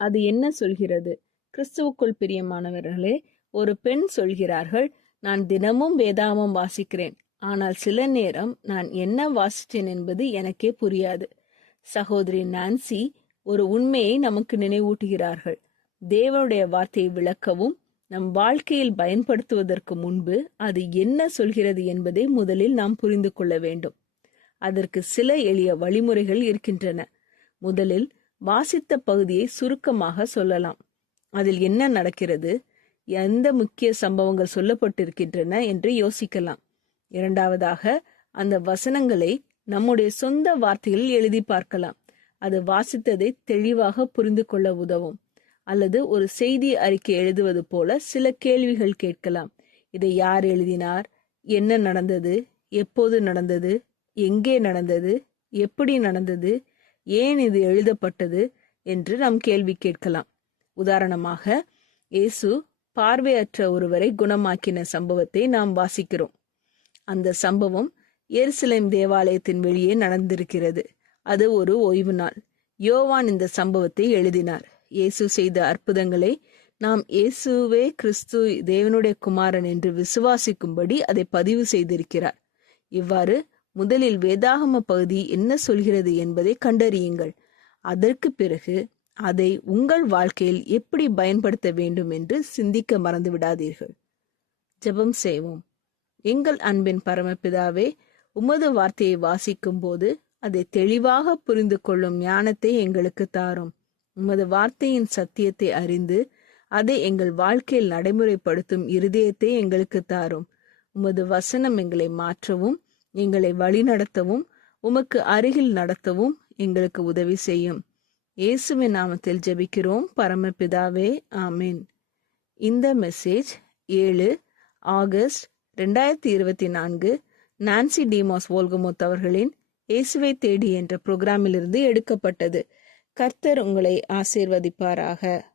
அது என்ன சொல்கிறது? கிறிஸ்துவுக்குள் பிரியமானவர்களே, ஒரு பெண் சொல்கிறார்கள், நான் தினமும் வேதாகமம் வாசிக்கிறேன், ஆனால் சில நேரம் நான் என்ன வாசித்தேன் என்பது எனக்கே புரியாது. சகோதரி நான்சி ஒரு உண்மையை நமக்கு நினைவூட்டுகிறார்கள். தேவனுடைய வார்த்தையை விளக்கவும் நம் வாழ்க்கையில் பயன்படுத்துவதற்கு முன்பு அது என்ன சொல்கிறது என்பதை முதலில் நாம் புரிந்து கொள்ள வேண்டும். அதற்கு சில எளிய வழிமுறைகள் இருக்கின்றன. முதலில் வாசித்த பகுதியை சுருக்கமாக சொல்லலாம். அதில் என்ன நடக்கிறது, எந்த முக்கிய சம்பவங்கள் சொல்லப்பட்டிருக்கின்றன என்று யோசிக்கலாம். இரண்டாவதாக, அந்த வசனங்களை நம்முடைய சொந்த வார்த்தைகளில் எழுதி பார்க்கலாம். அது வாசித்ததை தெளிவாக புரிந்து கொள்ள உதவும். அல்லது ஒரு செய்தி அறிக்கை எழுதுவது போல சில கேள்விகள் கேட்கலாம். இதை யார் எழுதினார், என்ன நடந்தது, எப்போது நடந்தது, எங்கே நடந்தது, எப்படி நடந்தது, ஏன் இது எழுதப்பட்டது என்று நாம் கேள்வி கேட்கலாம். உதாரணமாக, இயேசு பார்வையற்ற ஒருவரை குணமாக்கின சம்பவத்தை நாம் வாசிக்கிறோம். அந்த சம்பவம் எருசலேம் தேவாலயத்தின் வெளியே நடந்திருக்கிறது. அது ஒரு ஓய்வு நாள். யோவான் இந்த சம்பவத்தை எழுதினார். இயேசு செய்த அற்புதங்களை நாம் இயேசுவே கிறிஸ்து தேவனுடைய குமாரன் என்று விசுவாசிக்கும்படி அதை பதிவு செய்திருக்கிறார். இவ்வாறு முதலில் வேதாகம பகுதி என்ன சொல்கிறது என்பதை கண்டறியுங்கள். அதற்கு பிறகு அதை உங்கள் வாழ்க்கையில் எப்படி பயன்படுத்த வேண்டும் என்று சிந்திக்க மறந்து விடாதீர்கள். ஜெபம் செய்வோம். எங்கள் அன்பின் பரமபிதாவே, உமது வார்த்தையை வாசிக்கும் போது அதை தெளிவாக புரிந்து கொள்ளும் ஞானத்தை எங்களுக்கு தாரும். உமது வார்த்தையின் சத்தியத்தை அறிந்து அதை எங்கள் வாழ்க்கையில் நடைமுறைப்படுத்தும் இருதயத்தை எங்களுக்கு தாரும். உமது வசனம் எங்களை மாற்றவும், எங்களை வழிநடத்தவும், உமக்கு அருகில் நடத்தவும் எங்களுக்கு உதவி செய்யும். இயேசுவின் நாமத்தில் ஜெபிக்கிறோம் பரமபிதாவே, ஆமீன். இந்த மெசேஜ் 7 ஆகஸ்ட் 2024 நான்சி டிமாஸ் வோல்கமோத் அவர்களின் இயேசுவை தேடி என்ற புரோகிராமிலிருந்து எடுக்கப்பட்டது. கர்த்தர் உங்களை ஆசீர்வதிப்பாராக.